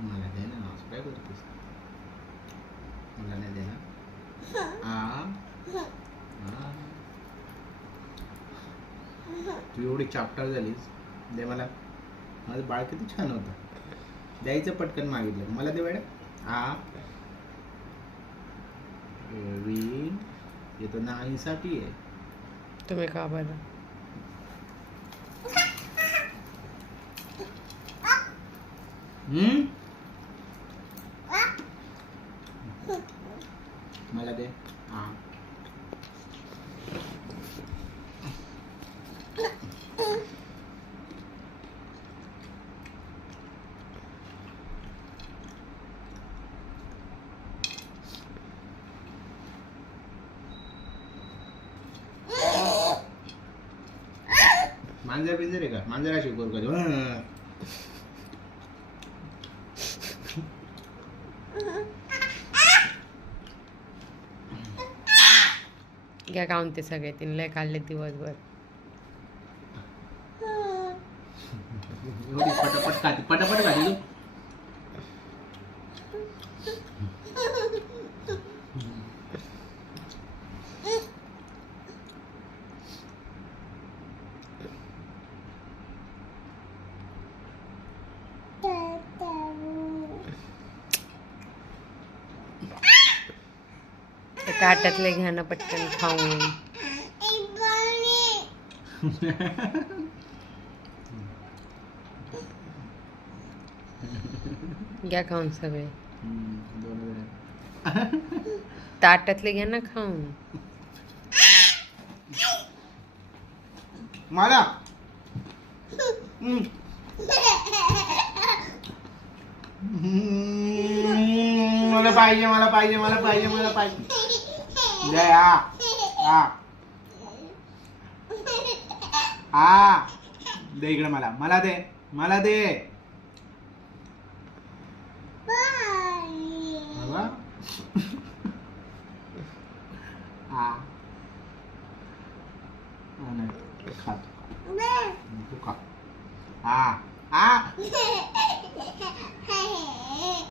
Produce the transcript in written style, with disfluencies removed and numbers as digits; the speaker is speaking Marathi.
मला दे ना, असं काय करतेस? मला नाही देणार. तू एवढी चापटार झालीस. दे मला. माझं बाळ किती छान होतं. द्यायचं पटकन मागितलं. मला दे वेळा. हे तर नाहीसाठी आहे. तुम्ही का बरं? मला दे. मांजर बिंजर आहे का? मांजराशी गोर कधी घ्या खाऊन ते सगळे. तीन लय खाल्ले दिवसभर. एवढी पटापट खाती तू. ताटातले घ्या ना पटकन खाऊन. घ्या खाऊन सगळे. ताटातले घ्या ना खाऊन. मला मला पाहिजे मला पाहिजे मला पाहिजे मला पाहिजे. दे. दे इकडे. मला मला दे. मला दे. बाबा. नाही खा तू खा.